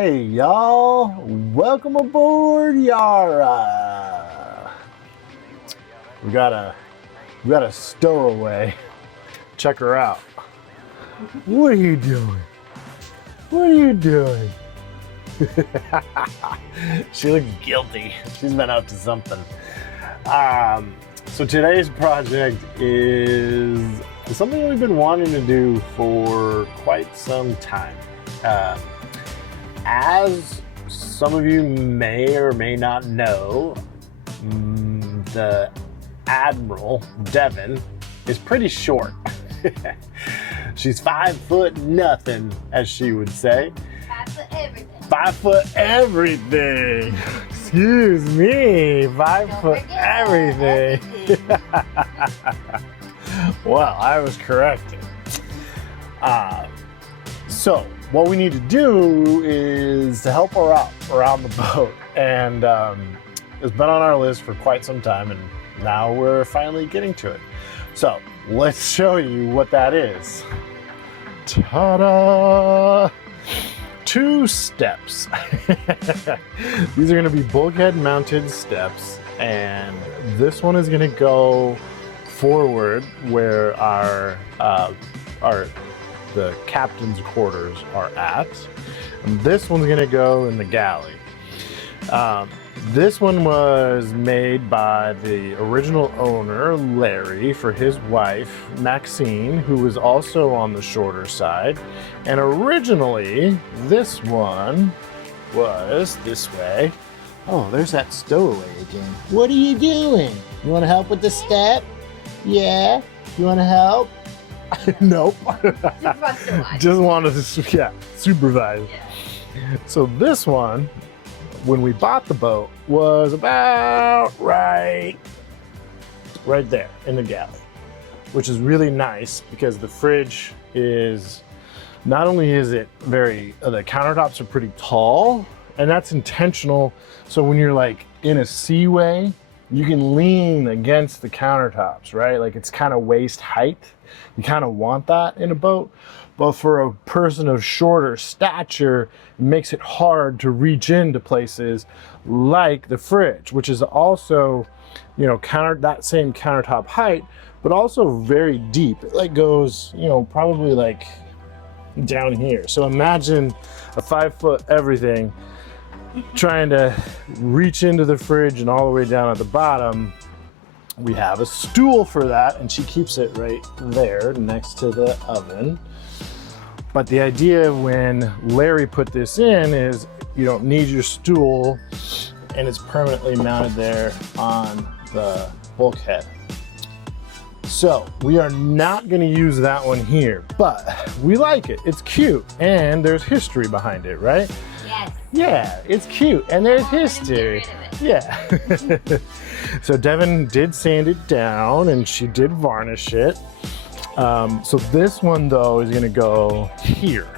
Hey y'all, welcome aboard Yara. We got a stowaway. Check her out. What are you doing? What are you doing? She looks guilty. She's been up to something. So today's project is something we've been wanting to do for quite some time. As some of you may or may not know, the Admiral, Devin, is pretty short. She's 5 foot nothing, as she would say. 5 foot everything. 5 foot everything. Excuse me, 5 foot everything. Well, I was corrected. So what we need to do is to help her out around the boat, and it's been on our list for quite some time, and now we're finally getting to it. So let's show you what that is. Ta-da! 2 steps. These are going to be bulkhead mounted steps, and this one is going to go forward where the captain's quarters are at, and this one's going to go in the galley. This one was made by the original owner, Larry, for his wife, Maxine, who was also on the shorter side. And originally, this one was this way. Oh, there's that stowaway again. What are you doing? You want to help with the step? Yeah? You want to help? Nope. Just wanted to, supervise. Yeah. So this one, when we bought the boat, was about right there in the galley, which is really nice because the fridge is, not only is it the countertops are pretty tall, and that's intentional. So when you're like in a seaway, you can lean against the countertops, right? Like it's kind of waist height. You kind of want that in a boat. But for a person of shorter stature, it makes it hard to reach into places like the fridge, which is also, that same countertop height, but also very deep. It like goes, probably like down here. So imagine a 5 foot everything trying to reach into the fridge and all the way down at the bottom. We have a stool for that, and she keeps it right there next to the oven. But the idea when Larry put this in is you don't need your stool, and it's permanently mounted there on the bulkhead. So we are not going to use that one here, but we like it. It's cute, and there's history behind it, right? Yes. Yeah, it's cute, and there's history. Yeah. So Devin did sand it down, and she did varnish it. So this one though is going to go here.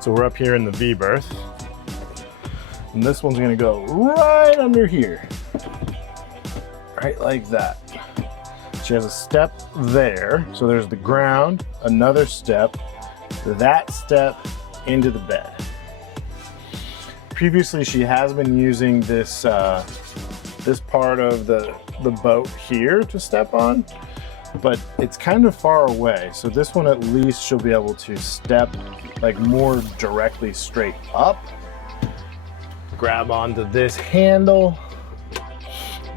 So we're up here in the V berth, and this one's going to go right under here, right like that. She has a step there, so there's the ground, another step, that step into the bed. Previously, she has been using this this part of the boat here to step on, but it's kind of far away. So this one, at least she'll be able to step like more directly straight up, grab onto this handle,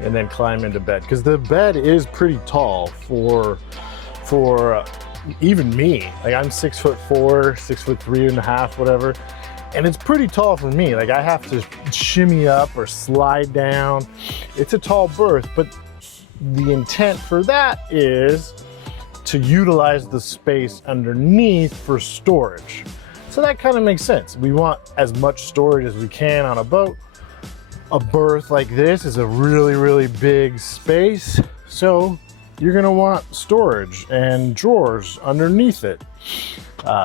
and then climb into bed. Because the bed is pretty tall for even me. Like I'm 6'4", 6'3.5", whatever. And it's pretty tall for me. Like I have to shimmy up or slide down. It's a tall berth, but the intent for that is to utilize the space underneath for storage. So that kind of makes sense. We want as much storage as we can on a boat. A berth like this is a really, really big space. So you're gonna want storage and drawers underneath it.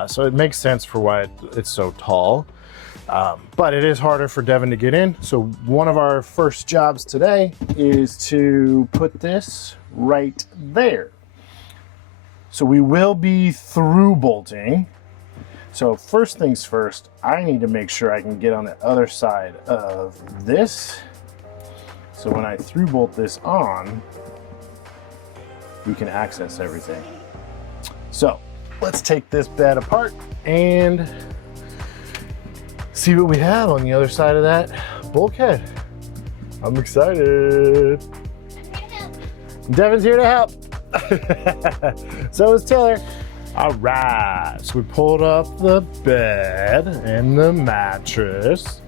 So it makes sense for why it's so tall. But it is harder for Devin to get in. So one of our first jobs today is to put this right there. So we will be through bolting So first things first, I need to make sure I can get on the other side of this. So when I through bolt this on, we can access everything. So let's take this bed apart and see what we have on the other side of that bulkhead. I'm excited. Devin's here to help. So is Taylor. All right, so we pulled up the bed and the mattress,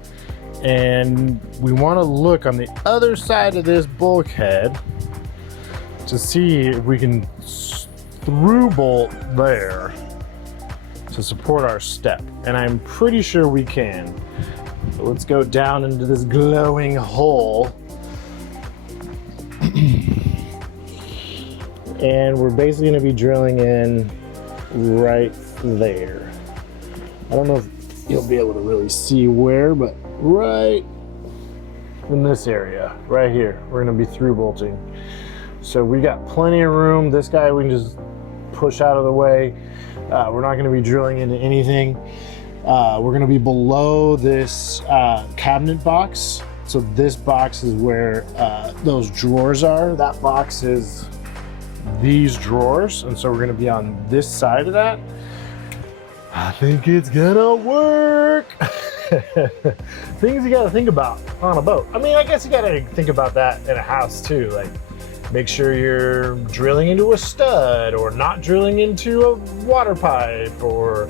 and we want to look on the other side of this bulkhead to see if we can through bolt there to support our step. And I'm pretty sure we can. So let's go down into this glowing hole. And we're basically gonna be drilling in right there. I don't know if you'll be able to really see where, but right in this area, right here, we're gonna be through bolting. So we got plenty of room. This guy we can just push out of the way. We're not gonna be drilling into anything. We're gonna be below this cabinet box. So this box is where those drawers are. That box is these drawers, and so we're going to be on this side of that. I think it's gonna work. Things you got to think about on a boat. I mean, I guess you got to think about that in a house too. Like, make sure you're drilling into a stud, or not drilling into a water pipe, or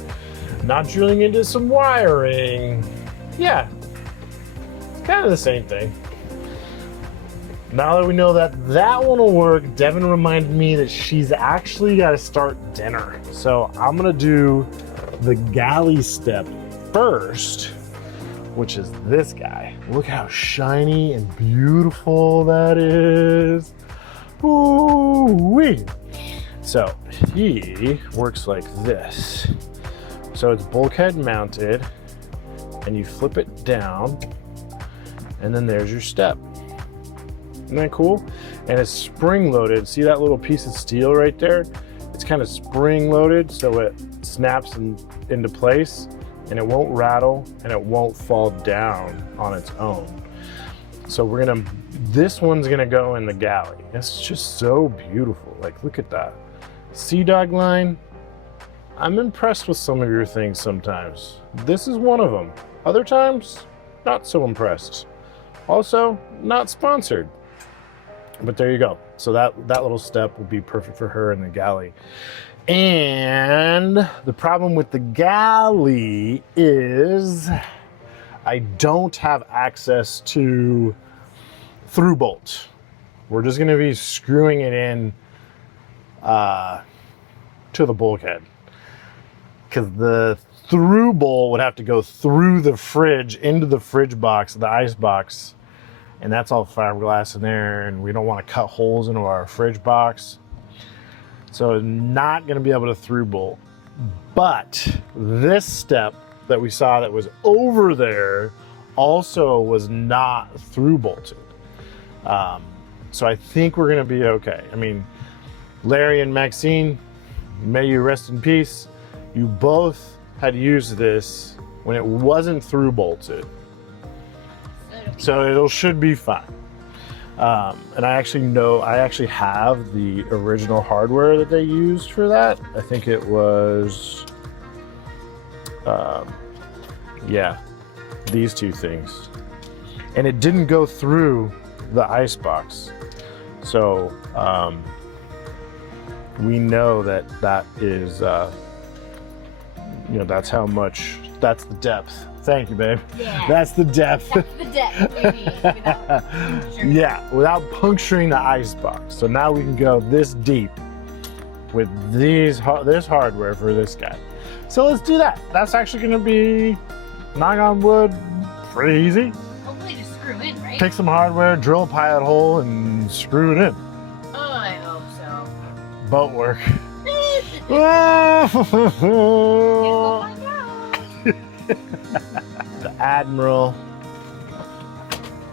not drilling into some wiring. Yeah, it's kind of the same thing. Now that we know that that one will work, Devin reminded me that she's actually got to start dinner. So I'm gonna do the galley step first, which is this guy. Look how shiny and beautiful that is. Ooh-wee. So he works like this. So it's bulkhead mounted, and you flip it down, and then there's your step. Isn't that cool? And it's spring loaded. See that little piece of steel right there? It's kind of spring loaded, so it snaps into place, and it won't rattle, and it won't fall down on its own. So this one's gonna go in the galley. It's just so beautiful. Like, look at that. Sea dog line. I'm impressed with some of your things sometimes. This is one of them. Other times, not so impressed. Also, not sponsored. But there you go. So that little step will be perfect for her in the galley. And the problem with the galley is I don't have access to through bolt. We're just gonna be screwing it in to the bulkhead, because the through bolt would have to go through the fridge into the fridge box, the ice box. And that's all fiberglass in there, and we don't want to cut holes into our fridge box. So not gonna be able to through bolt. But this step that we saw that was over there also was not through bolted. So I think we're gonna be okay. I mean, Larry and Maxine, may you rest in peace. You both had used this when it wasn't through bolted. So it should be fine. And I actually have the original hardware that they used for that. I think it was, yeah, these two things. And it didn't go through the ice box. So we know that is, that's how much, that's the depth. Thank you, babe. Yeah. That's the depth. That's the depth, baby. Without puncturing. Yeah, without puncturing the ice box. So now we can go this deep with this hardware for this guy. So let's do that. That's actually gonna be, knock on wood, pretty easy. Hopefully just screw in, right? Pick some hardware, drill a pilot hole, and screw it in. Oh, I hope so. Boat work. The Admiral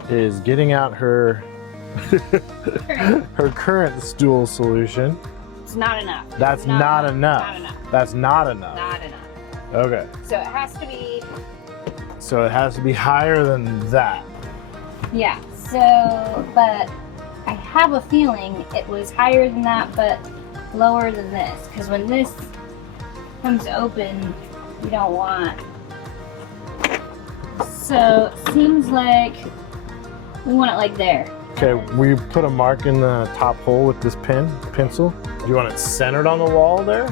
is getting out her current stool solution. It's not enough. That's not enough. Not enough. That's not enough. Not enough. Okay. So it has to be. So it has to be higher than that. Yeah. So, but I have a feeling it was higher than that, but lower than this. Because when this comes open, we don't want. So it seems like we want it like there. Okay, we put a mark in the top hole with this pencil. Do you want it centered on the wall there?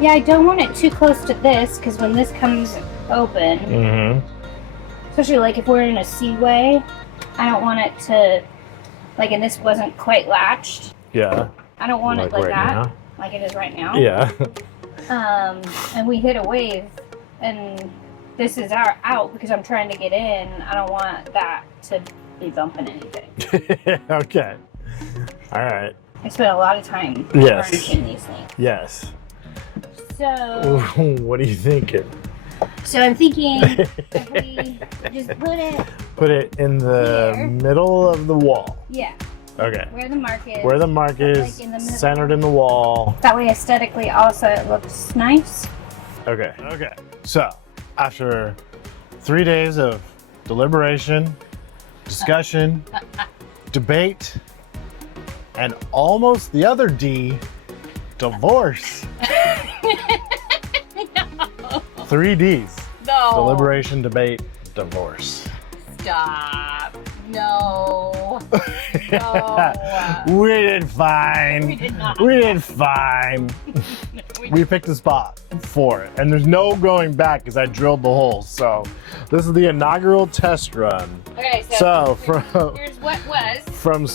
Yeah, I don't want it too close to this because when this comes open, especially like if we're in a seaway, I don't want it to, like, and this wasn't quite latched. Yeah. I don't want it like right that, now. like it is right now. Yeah. And we hit a wave, and this is our out because I'm trying to get in. I don't want that to be bumping anything. Okay. All right. I spent a lot of time Yes. furnishing these things. Yes. So, What are you thinking? I'm thinking if we just Put it in the Here. middle of the wall. yeah, Okay. where the mark is. Where the mark is, Like in the middle. centered in the wall. That way aesthetically also it looks nice. Okay. Okay. So, after 3 days of deliberation, discussion, debate, and almost the other D, divorce. 3 Ds. No. Deliberation, debate, divorce. Stop. No. No. We did fine. We did not. We did fine. We picked a spot for it, and there's no going back because I drilled the holes. So this is the inaugural test run. Okay, So here's what was. from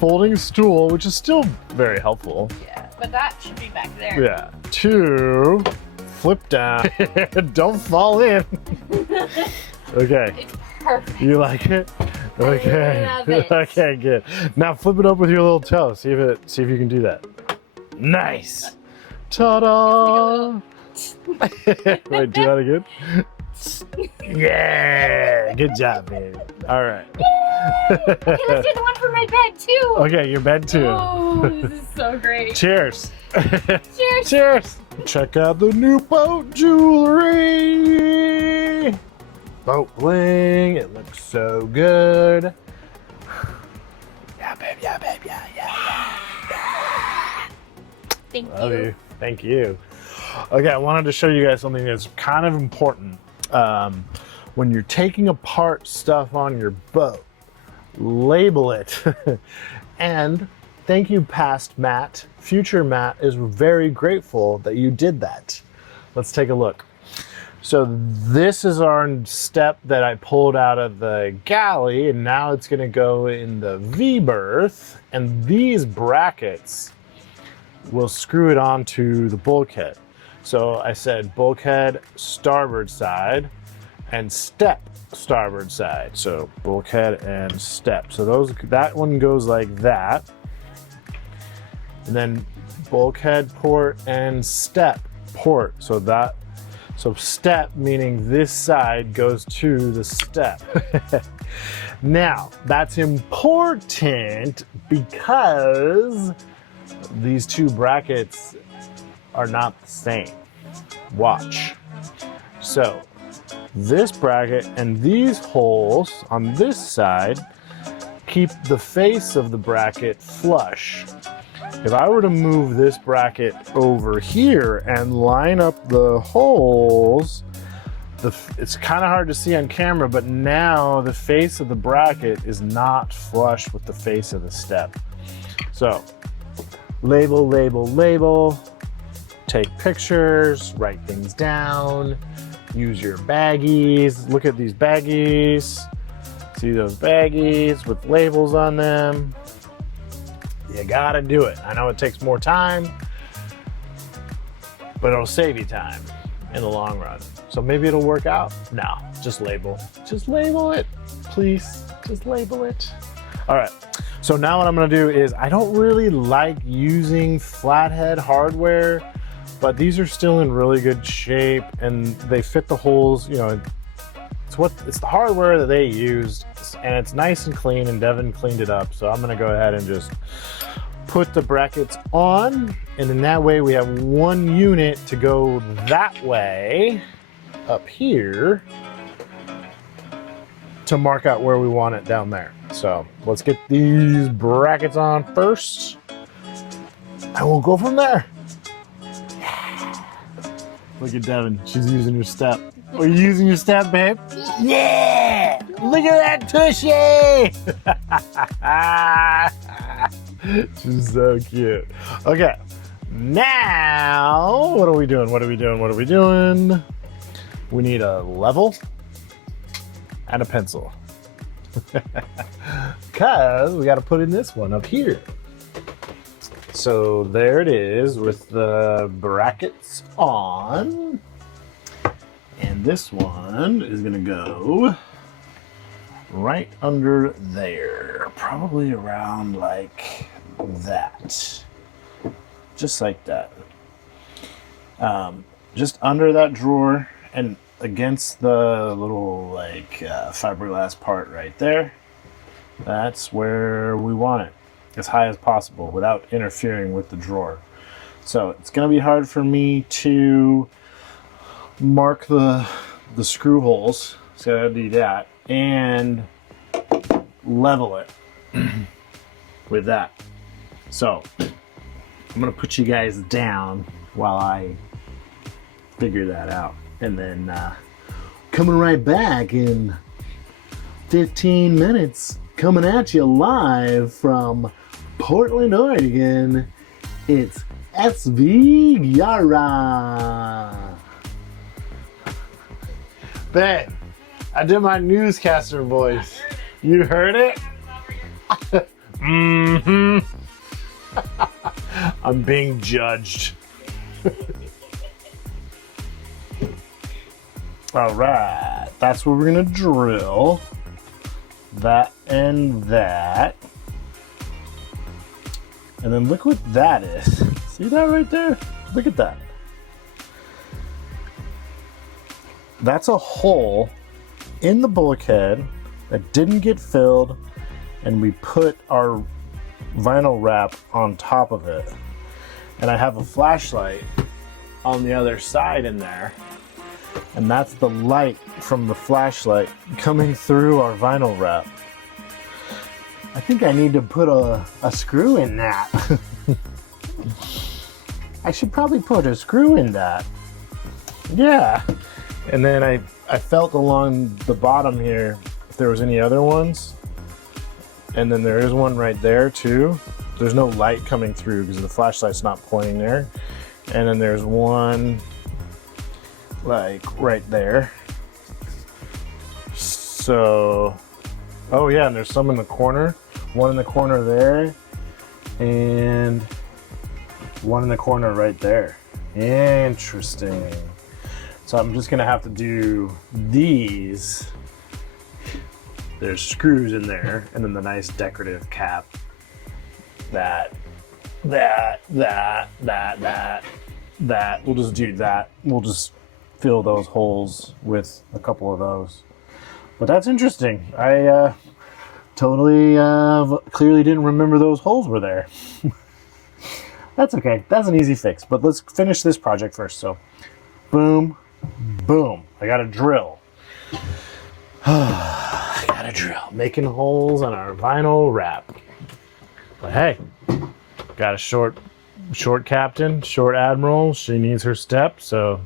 folding stool, which is still very helpful. Yeah, but that should be back there. Yeah. To flip down. Don't fall in. Okay. It's perfect. You like it? Okay. love it. Okay, good. Now flip it up with your little toe. See if you can do that. Nice. Ta-da! Wait, do that again. Yeah. Good job, man. All right. Okay, let's do the one for my bed too. Okay, your bed too. Oh, this is so great. Cheers. Cheers. Cheers. Check out the new boat jewelry. Boat bling. It looks so good. Yeah, babe. Yeah, babe. Yeah, yeah, yeah. Thank Love you. you. Thank you. Okay, I wanted to show you guys something that's kind of important. When you're taking apart stuff on your boat, label it. And thank you, past Matt. Future Matt is very grateful that you did that. Let's take a look. So this is our step that I pulled out of the galley, and now it's going to go in the V-berth, and these brackets will screw it onto the bulkhead. So I said bulkhead starboard side and step starboard side. So bulkhead and step. So that one goes like that. And then bulkhead port and step port. So step meaning this side goes to the step. Now, that's important because these two brackets are not the same. Watch. So this bracket and these holes on this side keep the face of the bracket flush. If I were to move this bracket over here and line up the holes, it's kind of hard to see on camera, but now the face of the bracket is not flush with the face of the step. So label, label, label, take pictures, write things down, use your baggies. Look at these baggies. See those baggies with labels on them? You gotta do it. I know it takes more time, but it'll save you time in the long run. So maybe it'll work out. No, just label. Just label it, please. Just label it. All right. So now what I'm gonna do is, I don't really like using flathead hardware, but these are still in really good shape and they fit the holes. You know, it's the hardware that they used, and it's nice and clean, and Devin cleaned it up. So I'm gonna go ahead and just put the brackets on, and in that way we have one unit to go that way up here to mark out where we want it down there. So let's get these brackets on first, and we'll go from there. Look at Devin, she's using her step. Are you using your step, babe? Yeah! Look at that tushy! She's so cute. Okay, now what are we doing? What are we doing? What are we doing? We need a level and a pencil. Because we got to put in this one up here. So there it is with the brackets on. And this one is gonna go right under there, probably around like that, just like that. Just under that drawer and against the little like fiberglass part right there. That's where we want it, as high as possible without interfering with the drawer. So it's gonna be hard for me to mark the screw holes, so I gotta do that and level it with that. So I'm gonna put you guys down while I figure that out, and then coming right back in 15 minutes, coming at you live from Portland, Oregon. It's SV Yara. Babe, I did my newscaster voice. You heard it? Mm-hmm. I'm being judged. All right, that's where we're gonna drill. That and that. And then look what that is. See that right there? Look at that. That's a hole in the bulkhead that didn't get filled, and we put our vinyl wrap on top of it. And I have a flashlight on the other side in there, and that's the light from the flashlight coming through our vinyl wrap. I think I need to put a screw in that. I should probably put a screw in that. Yeah. And then I felt along the bottom here if there was any other ones. And then there is one right there too. There's no light coming through because the flashlight's not pointing there. And then there's one like right there. So, oh yeah, and there's some in the corner. One in the corner there, and one in the corner right there. Interesting. So I'm just gonna have to do these. There's screws in there, and then the nice decorative cap. That. We'll just do that. We'll just fill those holes with a couple of those. But that's interesting. I totally clearly didn't remember those holes were there. That's okay. That's an easy fix. But let's finish this project first. So, boom, boom. I got a drill. I got a drill. Making holes on our vinyl wrap. But hey, got a short captain, short admiral. She needs her step. So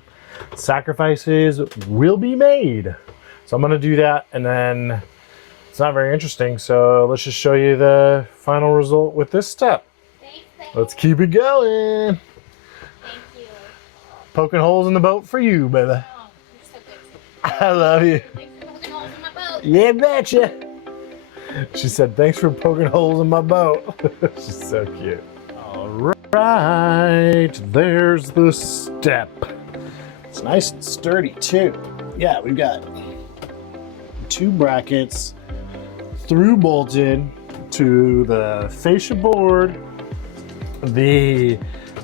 sacrifices will be made. So I'm going to do that, and then it's not very interesting. So let's just show you the final result with this step. Thanks. Let's keep it going. Thank you. Poking holes in the boat for you, baby. Oh, you're so good. I love you. Thanks for poking holes in my boat. Yeah, betcha. She said, thanks for poking holes in my boat. She's so cute. All right, there's the step. It's nice and sturdy too. Yeah, we've got 2 brackets through bolted to the fascia board, the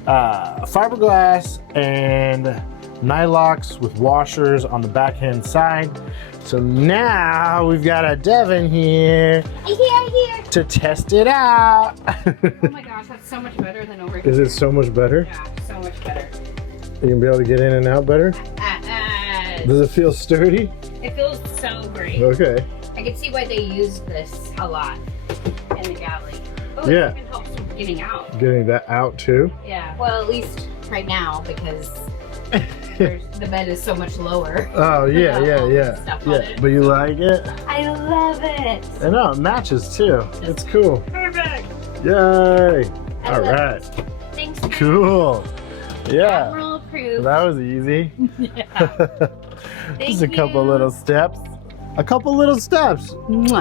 fiberglass, and nylocks with washers on the backhand side. So now we've got a Devon here to test it out. Oh my gosh, that's so much better than over here. Is it so much better? Yeah, so much better. You can be able to get in and out better? Does it feel sturdy? It feels so great. Okay. I can see why they use this a lot in the galley. Oh, Yeah. it even helps with getting out. Getting that out too? Yeah. Well, at least right now because the bed is so much lower. Oh yeah, yeah. Stuff on it. But you like it? I love it. I know, it matches too. It's cool. Perfect. Yay! I All love right. it. Thanks. Cool. Yeah. Admiral approved. That was easy. Yeah. Just a couple little steps. A couple little steps.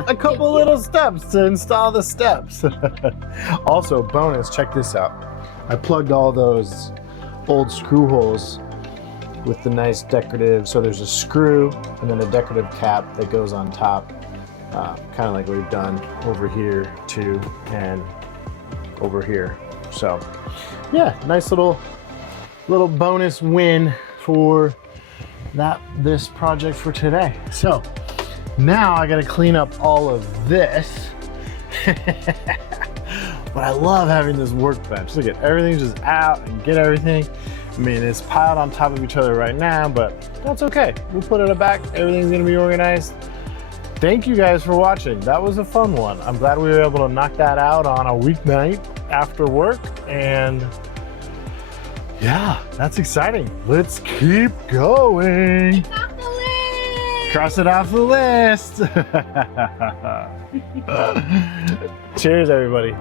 A couple little steps to install the steps. Also, bonus, check this out. I plugged all those old screw holes with the nice decorative, so there's a screw and then a decorative cap that goes on top, kind of like we've done over here too and over here. So yeah, nice little bonus win for this project for today. So now I gotta clean up all of this. But I love having this workbench. Look at everything's just out and get everything. I mean, it's piled on top of each other right now, but that's okay. We'll put it back. Everything's gonna be organized. Thank you guys for watching. That was a fun one. I'm glad we were able to knock that out on a weeknight after work. And yeah, that's exciting. Let's keep going. Off the list. Cross it off the list. Cheers, everybody.